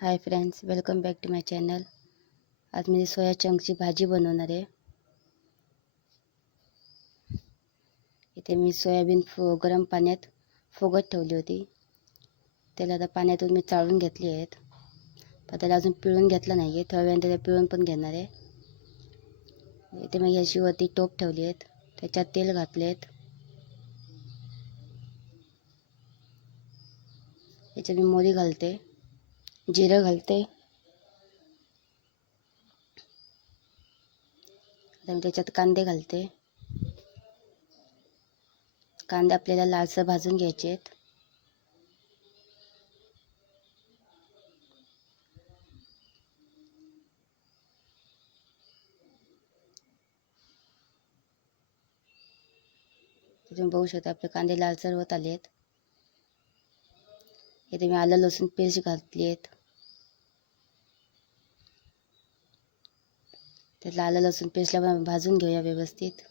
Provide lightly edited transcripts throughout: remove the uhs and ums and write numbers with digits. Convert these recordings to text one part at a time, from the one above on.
High friends, welcome back to my channel. आज मी सोया चंक्सची भाजी बनवणार आहे। इथे मी सोयाबीन गरम पाण्यात फुगत ठेवली होती। त्याला आता पाण्यातून मी चाळून घेतली आहेत, पण त्याला अजून पिळून घेतलं नाही आहे। थोड्या वेळाने त्याला पिळून पण घेणार आहे। इथे मी याची वरती टोप ठेवली आहेत, त्याच्यात तेल घातले आहेत। याच्यात मी मोहरी घालते, जिरं घालते। आता मी त्याच्यात कांदे घालते। कांदे आपल्याला लालसर भाजून घ्यायचे आहेत। तुम्ही बघू शकता आपले कांदे लालसर होत आले आहेत। इथे मी आलं लसूण पेस्ट घातली आहेत। त्यातलं आलं लसूण पेस्टला भाजून घेऊया व्यवस्थित।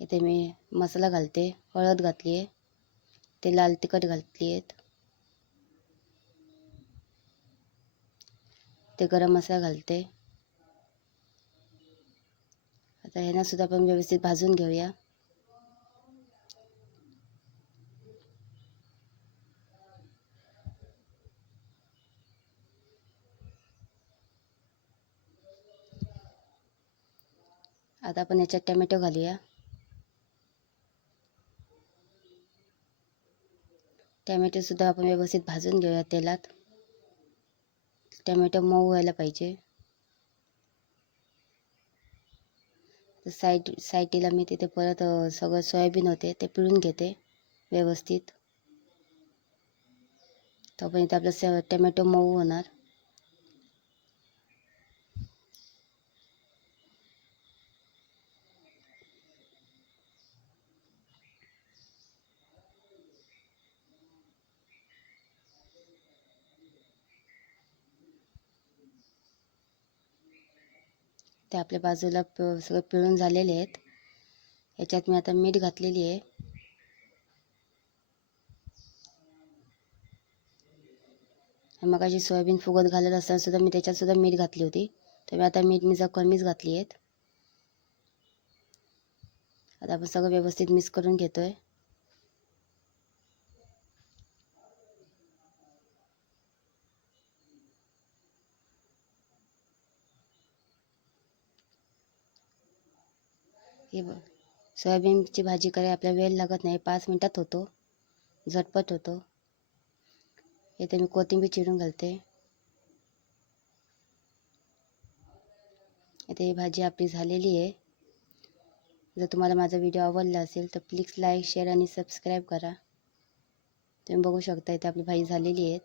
इथे मी मसाला घालते, हळद घातली आहे, ते लाल तिखट घातली आहेत, ते गरम मसाला घालते। आता ह्यांना सुद्धा आपण व्यवस्थित भाजून घेऊया। आता आपण याच्यात टोमॅटो घालूया। टोमॅटो सुद्धा आपण व्यवस्थित भाजून घेऊया तेलात। टोमॅटो मऊ व्हायला पाहिजे। साईडला मी तिथे परत सगळं सोयाबीन होते ते पिळून घेते व्यवस्थित। तोपर्यंत आपलं टोमॅटो मऊ होणार। ते आपल्या बाजूला सगळं पिळून झालेले आहेत। याच्यात मी आता मीठ घातलेली आहे। मगाशी सोयाबीन फुगत घालत असताना सुद्धा मी त्याच्यात सुद्धा मीठ घातली होती, तर आता मीठ मी कमीच घातली आहेत। आता आपण सगळं व्यवस्थित मिक्स करून घेतोय। हे सोयाबीनची भाजी करायला आपल्याला वेळ लागत नाही, 5 मिनिटात होतो, झटपट होतो। इथे मी कोथिंबीर चिरून घालते। इथे ही भाजी आपली झालेली आहे। जर तुम्हाला माझा व्हिडिओ आवडला असेल तर प्लीज लाईक, शेअर आणि सबस्क्राईब करा। तुम्ही बघू शकता इथे आपली भाजी झालेली आहे।